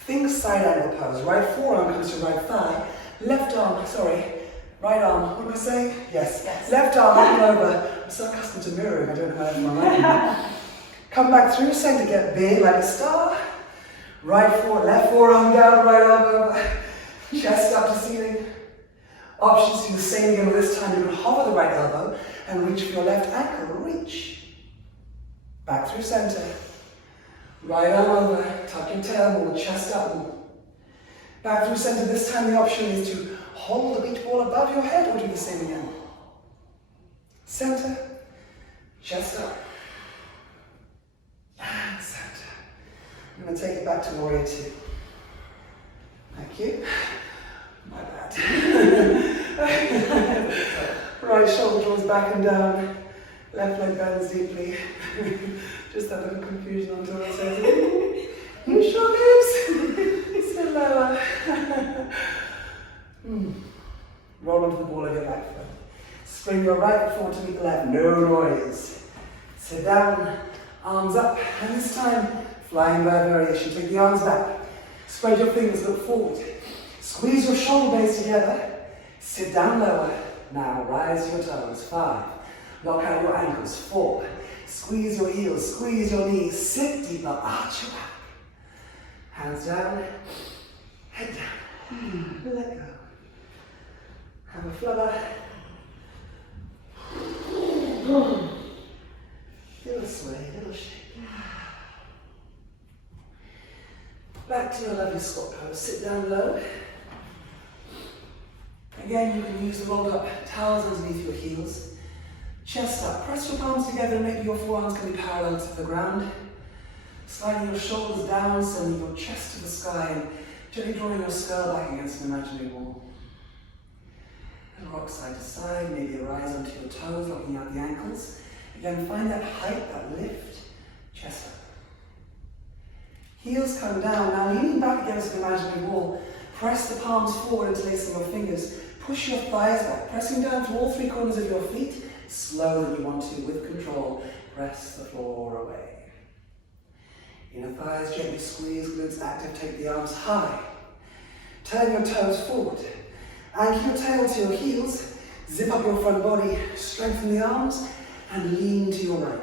Think side angle pose. Right forearm comes to right thigh. Left arm, right arm. What am I saying? Yes. Left arm up and over. I'm so accustomed to mirroring. I don't know how to do my mind. Come back through center. Get big like a star. Left forearm down. Right arm over. Chest up to ceiling. Options to do the same again. This time you can hover the right elbow and reach for your left ankle. Reach. Back through center. Right arm over. Tuck your tail more. Chest up more. Back through center. This time the option is to hold the beach ball above your head or do the same again. Center. Chest up. And center. I'm going to take it back to warrior two. Thank you. My bad. Right shoulder draws back and down. Left leg bends deeply. Just that little confusion until it says, you sure lives. Sit lower. Roll onto the ball of your right foot. Spring your right foot forward to meet the left. No noise. Sit down. Arms up. And this time, flying bird variation. Take the arms back. Spread your fingers, look forward. Squeeze your shoulder blades together. Sit down lower. Now rise your toes. 5. Lock out your ankles. 4. Squeeze your heels. Squeeze your knees. Sit deeper. Arch your back. Hands down. Head down. Let go. Have a flutter. Little sway, little shake. Back to your lovely squat pose. Sit down low. Again, you can use the rolled up towels underneath your heels. Chest up. Press your palms together. Maybe your forearms can be parallel to the ground. Sliding your shoulders down, sending your chest to the sky, and gently drawing your skull back against an imaginary wall. And rock side to side. Maybe rise onto your toes, locking out the ankles. Again, find that height, that lift. Chest up. Heels come down. Now leaning back against an imaginary wall, press the palms forward, interlacing your fingers. Push your thighs back, pressing down to all 3 corners of your feet. Slower than you want to, with control. Press the floor away. Inner thighs gently squeeze, glutes active. Take the arms high. Turn your toes forward. Anchor your tail to your heels. Zip up your front body. Strengthen the arms and lean to your right.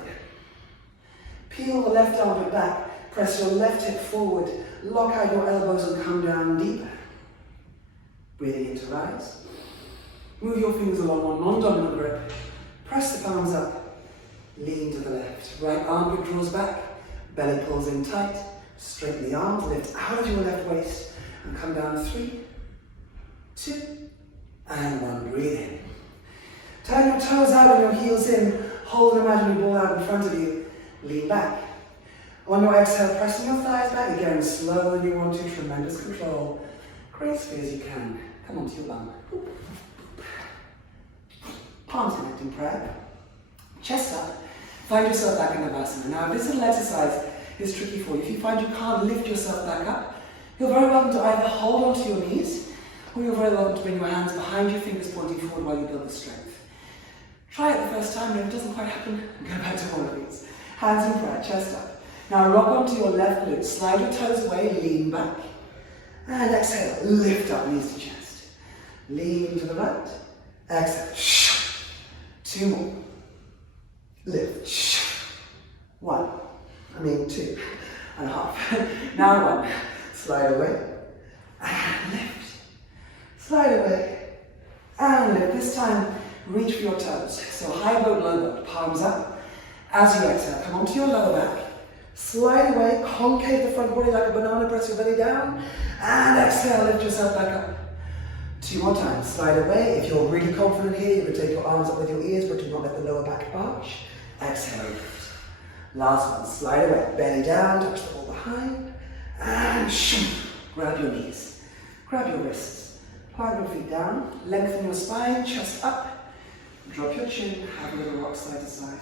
Peel the left armpit back. Press your left hip forward. Lock out your elbows and come down deeper. Breathing in to rise. Move your fingers along one non-dominant grip. Press the palms up. Lean to the left. Right armpit draws back. Belly pulls in tight. Straighten the arms. Lift out of your left waist and come down. 3, 2, and 1. Breathe in. Turn your toes out and your heels in. Hold an imaginary ball out in front of you. Lean back. On your exhale, pressing your thighs back again, slower than you want to, tremendous control. Gracefully as you can. Come onto your bum. Palms connecting prayer. Chest up. Find yourself back in Navasana. Now, if this little exercise is tricky for you, if you find you can't lift yourself back up, you're very welcome to either hold onto your knees, or you're very welcome to bring your hands behind your fingers pointing forward while you build the strength. Try it the first time, and if it doesn't quite happen, go back to one of these. Hands in prayer, chest up. Now rock onto your left glute, slide your toes away, lean back. And exhale, lift up, knees to chest. Lean to the right, exhale. 2 more. Lift. 1. 2.5. Now 1. Slide away. And lift. Slide away. And lift. This time, reach for your toes. So high boat, low boat. Palms up. As you exhale, come onto your lower back. Slide away, concave the front body like a banana, press your belly down, and exhale, lift yourself back up. 2 more times. Slide away. If you're really confident here, you can take your arms up with your ears, but do not let the lower back arch. Exhale, lift. Last one. Slide away. Belly down, touch the wall behind. And shoot. Grab your knees. Grab your wrists. Plant your feet down. Lengthen your spine, chest up. Drop your chin. Have a little rock side to side.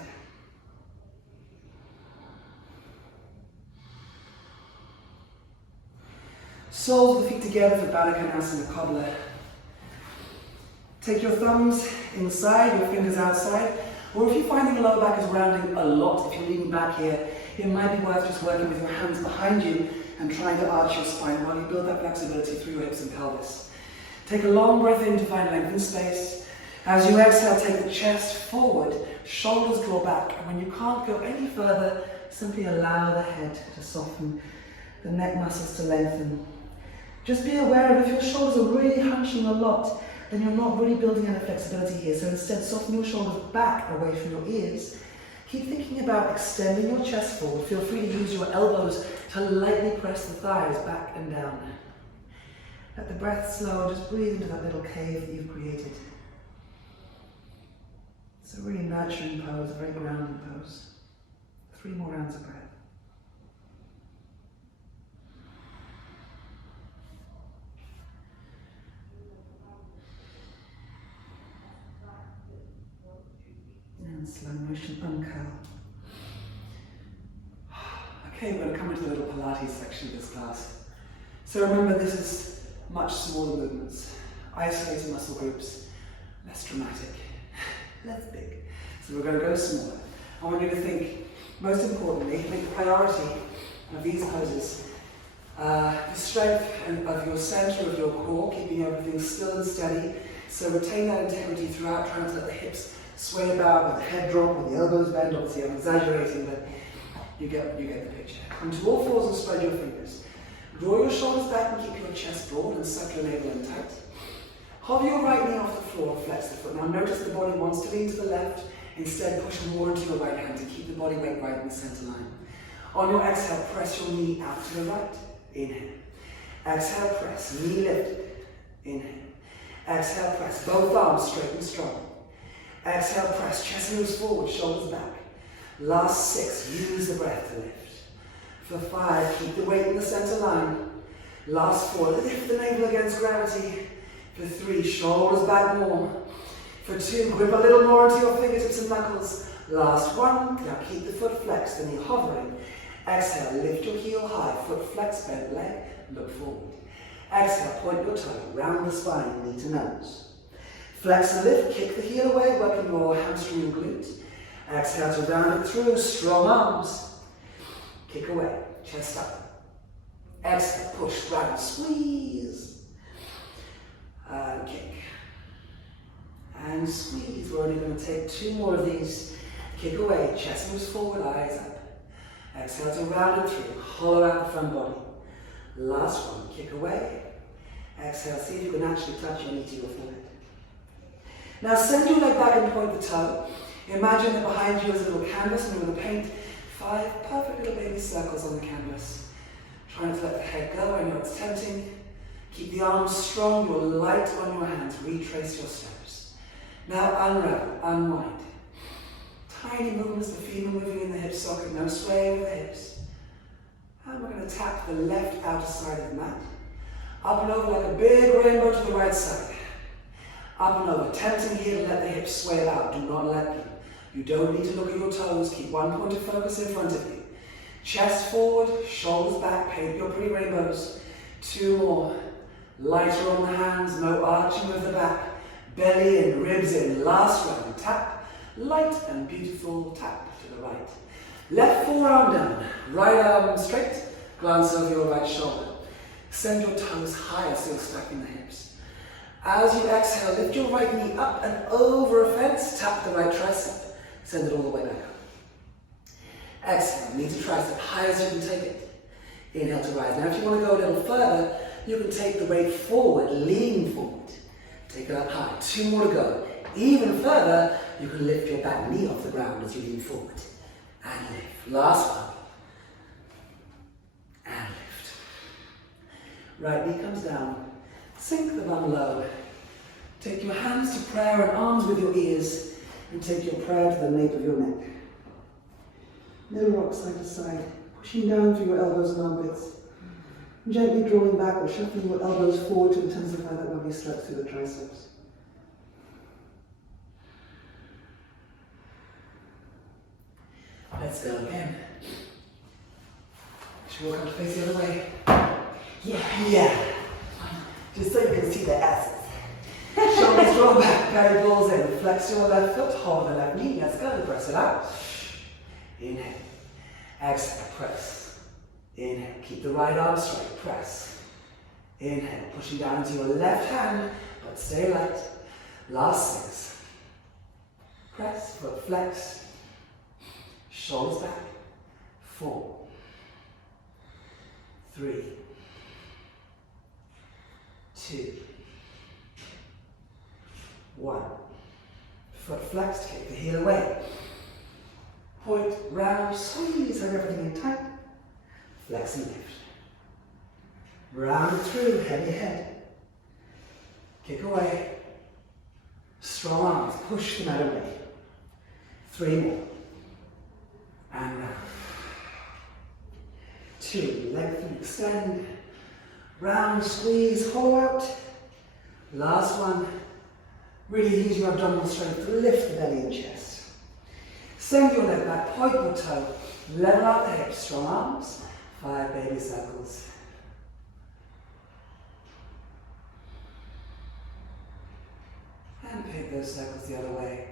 Soles of the feet together for Baddha cobbler. Take your thumbs inside, your fingers outside, or if you're finding your lower back is rounding a lot, if you're leaning back here, it might be worth just working with your hands behind you and trying to arch your spine while you build that flexibility through your hips and pelvis. Take a long breath in to find length in space. As you exhale, take the chest forward, shoulders draw back, and when you can't go any further, simply allow the head to soften, the neck muscles to lengthen. Just be aware of if your shoulders are really hunching a lot, then you're not really building any flexibility here. So instead, soften your shoulders back away from your ears. Keep thinking about extending your chest forward. Feel free to use your elbows to lightly press the thighs back and down. Let the breath slow. Just breathe into that little cave that you've created. It's a really nurturing pose, a very grounding pose. 3 more rounds of breath. And slow motion uncurl. Okay, we're going to come into the little Pilates section of this class. So remember, this is much smaller movements, isolated muscle groups, less dramatic, less big. So we're going to go smaller. I want you to think, most importantly, make the priority of these poses the strength of your center of your core, keeping everything still and steady. So retain that integrity throughout, trying to let the hips sway about, with the head drop, with the elbows bend. Obviously, I'm exaggerating, but you get the picture. Come to all fours and spread your fingers. Draw your shoulders back and keep your chest broad and suck your navel in tight. Hover your right knee off the floor and flex the foot. Now notice the body wants to lean to the left. Instead, push more into your right hand to keep the body weight right in the center line. On your exhale, press your knee out to the right. Inhale. Exhale, press. Knee lift. Inhale. Exhale, press. Both arms straight and strong. Exhale, press. Chest moves forward, shoulders back. Last 6, use the breath to lift. For 5, keep the weight in the center line. Last 4, lift the navel against gravity. For 3, shoulders back more. For 2, grip a little more into your fingertips and knuckles. Last 1, now keep the foot flexed, the knee hovering. Exhale, lift your heel high, foot flexed, bent leg, look forward. Exhale, point your toe, round the spine, knee to nose. Flex and lift, kick the heel away, working your hamstring and glute. Exhale to round it through, strong arms. Kick away, chest up. Exhale, push, round, squeeze. And kick. And squeeze. We're only going to take 2 more of these. Kick away, chest moves forward, eyes up. Exhale to round it through, hollow out the front body. Last one, kick away. Exhale, see if you can actually touch your knee to your forehead. Now send your leg back and point the toe. Imagine that behind you is a little canvas and we're going to paint 5 perfect little baby circles on the canvas. Trying to let the head go, I know it's tempting. Keep the arms strong, you're light on your hands, retrace your steps. Now unravel, unwind. Tiny movements, the feet are moving in the hip socket, no swaying with the hips. And we're going to tap the left outer side of the mat. Up and over like a big rainbow to the right side. Up and over, tempting here to let the hips sway about, do not let them. You don't need to look at your toes, keep one point of focus in front of you. Chest forward, shoulders back, paint your pretty rainbows. 2 more. Lighter on the hands, no arching of the back. Belly in, ribs in, last round, tap. Light and beautiful tap to the right. Left forearm down, right arm straight, glance over your right shoulder. Send your toes higher so you're stacking the hips. As you exhale, lift your right knee up and over a fence, tap the right tricep. Send it all the way back up. Exhale, knee to tricep, high as you can take it. Inhale to rise. Now if you want to go a little further, you can take the weight forward, lean forward. Take it up high. 2 more to go. Even further, you can lift your back knee off the ground as you lean forward. And lift. Last one. And lift. Right knee comes down. Sink the bum low. Take your hands to prayer and arms with your ears, and take your prayer to the nape of your neck. Little rock side to side, pushing down through your elbows and armpits. Gently drawing back or shuffling your elbows forward to intensify that lovely stretch through the triceps. Let's go again. Should we walk out to face the other way? Yeah. Just so you can see the asses. Shoulders roll back, belly balls in. Flex your left foot, hold the left knee. Let's go. Press it out. Inhale. Exhale. Press. Inhale. Keep the right arm straight. Press. Inhale. Pushing down into your left hand, but stay light. Last 6. Press. Foot flex. Shoulders back. 4. 3. 2. 1. Foot flexed, kick the heel away. Point, round, squeeze, have everything in tight. Flex and lift. Round through, heavy head. Kick away. Strong arms, push the mat away. 3 more. And round. 2, lengthen, extend. Round, squeeze, hollow out. Last one. Really use your abdominal strength to lift the belly and chest. Send your leg back, point your toe, level out the hips, strong arms, 5 baby circles. And pick those circles the other way.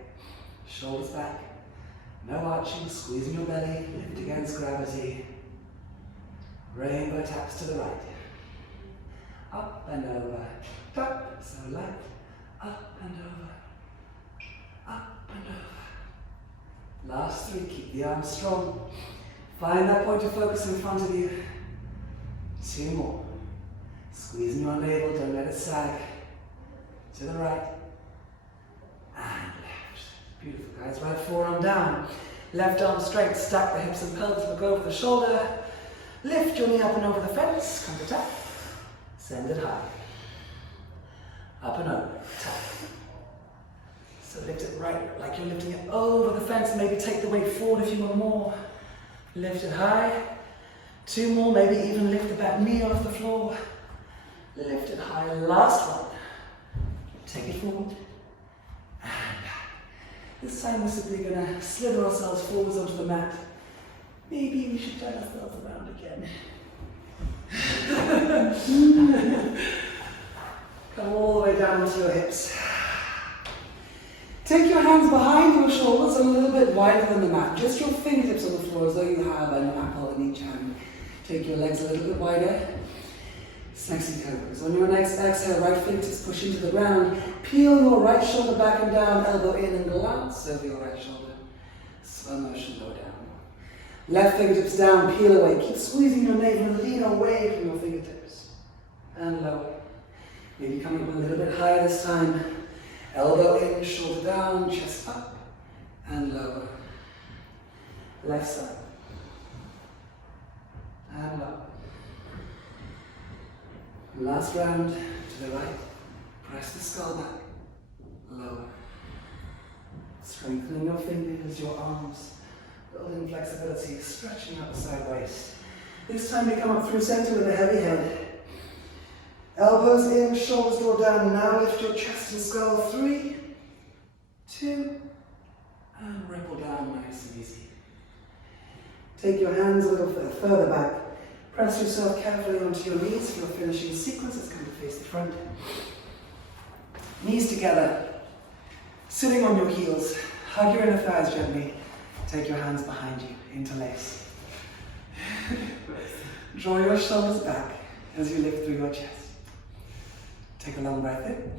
Shoulders back, no arching, squeezing your belly, lift against gravity. Rainbow taps to the right. Up and over, tap, so light. Up and over, up and over. Last 3, keep the arms strong. Find that point of focus in front of you. 2 more. Squeezing your navel, don't let it sag. To the right. And left. Beautiful, guys. Right forearm down. Left arm straight, stack the hips and pelvis, look over the shoulder. Lift your knee up and over the fence, come to tap. Send it high. Up and over, tap. So lift it right, like you're lifting it over the fence. Maybe take the weight forward if you want more. Lift it high. 2 more, maybe even lift the back knee off the floor. Lift it high, last one. Take it forward. And back. This time we're simply gonna slither ourselves forwards onto the mat. Maybe we should turn ourselves around again. Come all the way down to your hips. Take your hands behind your shoulders a little bit wider than the mat. Just your fingertips on the floor as though you have an apple in each hand. Take your legs a little bit wider. Sexy cobras. On your next exhale, right fingertips push into the ground. Peel your right shoulder back and down, elbow in and glance over your right shoulder. Slow motion, low down. Left fingertips down, peel away. Keep squeezing your navel and lean away from your fingertips. And lower. Maybe coming up a little bit higher this time. Elbow in, shoulder down, chest up, and lower. Left side. And lower. Last round to the right. Press the skull back. Lower. Strengthening your fingers, your arms. Building flexibility, stretching out the side waist. This time we come up through center with a heavy head. Elbows in, shoulders draw down. Now lift your chest and skull. 3, 2, and ripple down nice and easy. Take your hands a little further back. Press yourself carefully onto your knees for your finishing sequence. Let's come to face the front. Knees together. Sitting on your heels. Hug your inner thighs gently. Take your hands behind you, interlace. Draw your shoulders back as you lift through your chest. Take a long breath in.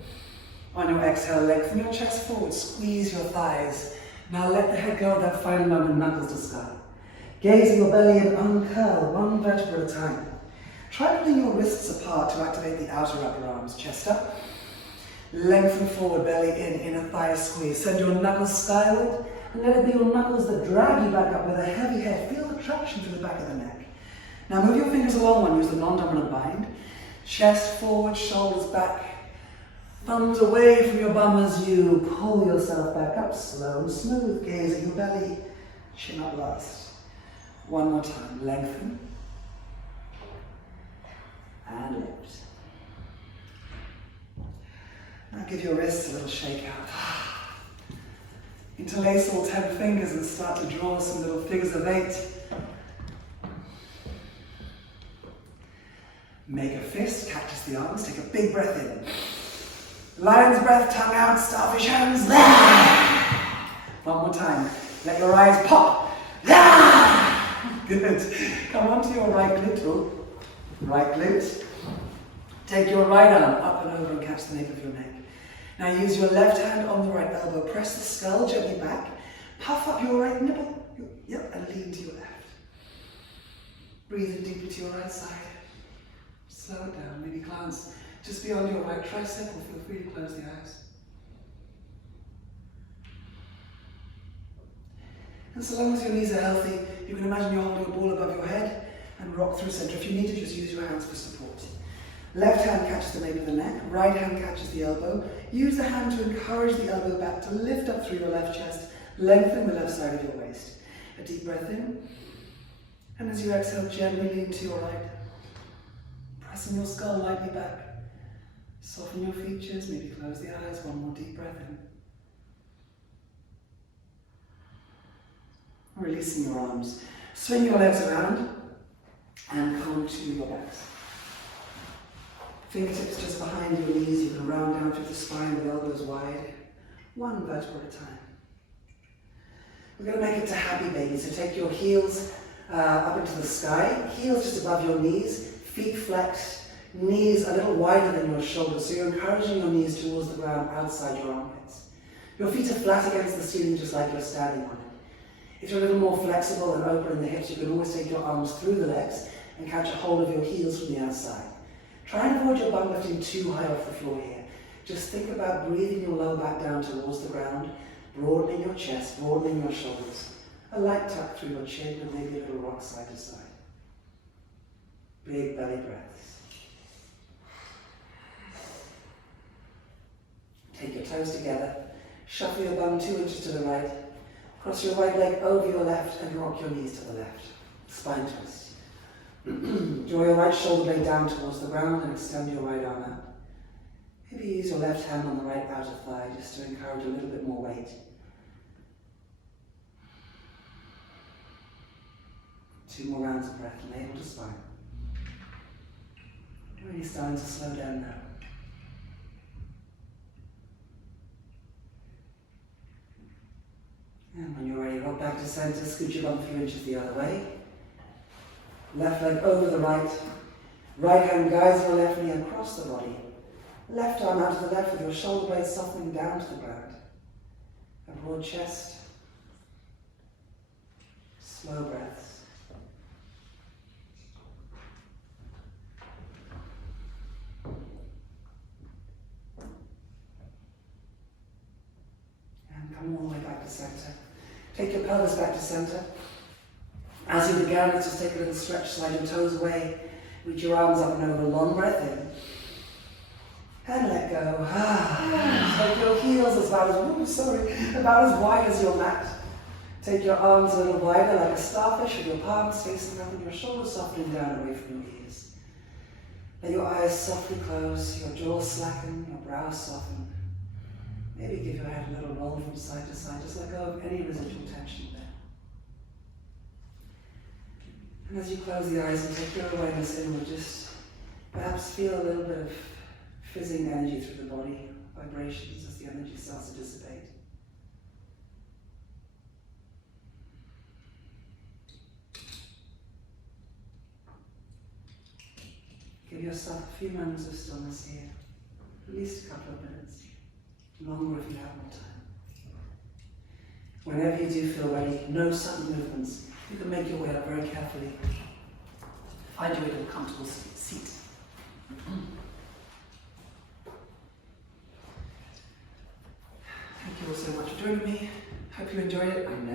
On your exhale, lengthen your chest forward, squeeze your thighs. Now let the head go at that final moment, knuckles to sky. Gaze in your belly and uncurl, one vertebra at a time. Try pulling your wrists apart to activate the outer upper arms. Chest up. Lengthen forward, belly in, inner thigh squeeze. Send your knuckles skyward. And let it be your knuckles that drag you back up with a heavy head. Feel the traction through the back of the neck. Now move your fingers along one, use the non-dominant bind. Chest forward, shoulders back. Thumbs away from your bum as you pull yourself back up, slow and smooth. Gaze at your belly, chin up last. One more time, lengthen. And lift. Now give your wrists a little shake out. Interlace all 10 fingers and start to draw some little figures of 8. Make a fist, catches the arms, take a big breath in. Lion's breath, tongue out, starfish hands. One more time. Let your eyes pop. Good. Come onto your right glute. Right glute. Take your right arm up and over and catch the nape of your neck. Now use your left hand on the right elbow. Press the skull gently back. Puff up your right nipple. Yep, and lean to your left. Breathe in deeply to your right side. Slow it down. Maybe glance just beyond your right tricep, or feel free to close the eyes. And so long as your knees are healthy, you can imagine you're holding a ball above your head and rock through center. If you need to, just use your hands for support. Left hand catches the nape of the neck, right hand catches the elbow. Use the hand to encourage the elbow back to lift up through your left chest, lengthen the left side of your waist. A deep breath in, and as you exhale, gently lean to your right. Pressing your skull lightly back. Soften your features, maybe close the eyes. One more deep breath in. Releasing your arms. Swing your legs around and come to your backs. Fingertips just behind your knees. You can round down through the spine with elbows wide. One vertebra at a time. We're going to make it to happy baby. So take your heels up into the sky. Heels just above your knees. Feet flexed. Knees a little wider than your shoulders. So you're encouraging your knees towards the ground outside your armpits. Your feet are flat against the ceiling just like you're standing on it. If you're a little more flexible and open in the hips, you can always take your arms through the legs and catch a hold of your heels from the outside. Try and avoid your bum lifting too high off the floor here. Just think about breathing your lower back down towards the ground, broadening your chest, broadening your shoulders. A light tuck through your chin and maybe a little rock side to side. Big belly breaths. Take your toes together. Shuffle your bum 2 inches to the right. Cross your right leg over your left and rock your knees to the left. Spine twist. Draw your right shoulder blade down towards the ground and extend your right arm out. Maybe use your left hand on the right outer thigh just to encourage a little bit more weight. Two more rounds of breath, navel to spine. Really starting to slow down now. And when you're ready, rock back to center, scoot your bum a few inches the other way. Left leg over the right. Right hand guides your left knee across the body. Left arm out to the left with your shoulder blades softening down to the ground. A broad chest. Slow breaths. And come all the way back to center. Take your pelvis back to center. As you began, let's just take a little stretch, slide your toes away, reach your arms up and over, long breath in, and let go. Take your heels about as wide as your mat. Take your arms a little wider like a starfish with your palms facing up and your shoulders softening down away from your ears. Let your eyes softly close, your jaw slacken, your brows soften. Maybe give your head a little roll from side to side, just let go of any residual tension there. And as you close the eyes and take your awareness inward, just perhaps feel a little bit of fizzing energy through the body, vibrations as the energy starts to dissipate. Give yourself a few moments of stillness here, at least a couple of minutes, longer if you have more time. Whenever you do feel ready, no sudden movements. You can make your way up very carefully. Find your way to a comfortable seat. Thank you all so much for joining me. Hope you enjoyed it. I know